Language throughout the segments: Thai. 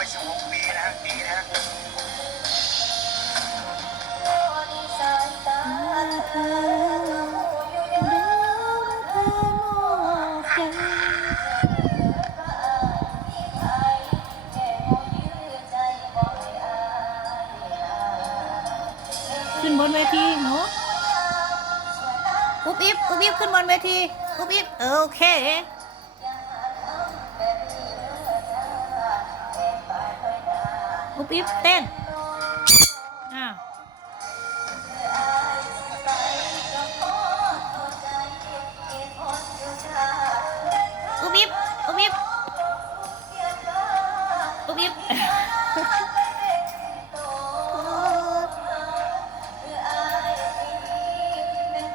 ไปชมีนะดีนะขึ้นบนเวทีเนาะอุ๊บอิบอุ๊บอิบขึ้นบนเวที อุ๊บอิบโอเค อุ๊บอิ๊บเต้นอ้าวอุ๊บอิ๊บอุ๊บอิ๊บอุ๊บอิ๊บ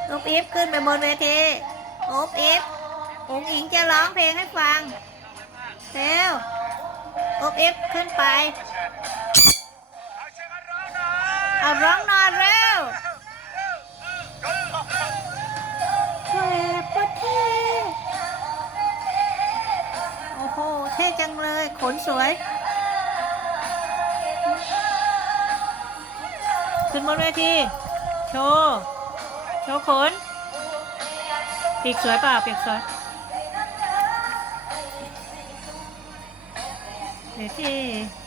ลูกอีฟขึ้นไปบนเวทีโอ๊บอีฟองอิงจะร้องเพลงให้ฟัง อ๊บอีฟขึ้นไป เอาร้องหนอยเร็วแหวกประเทศโอ้โห เท่จังเลย ขนสวย ขึ้นบนเวที โชว์ โชว์ขน ปีกสวยเปล่าปีกสวย เดี๋ยวที่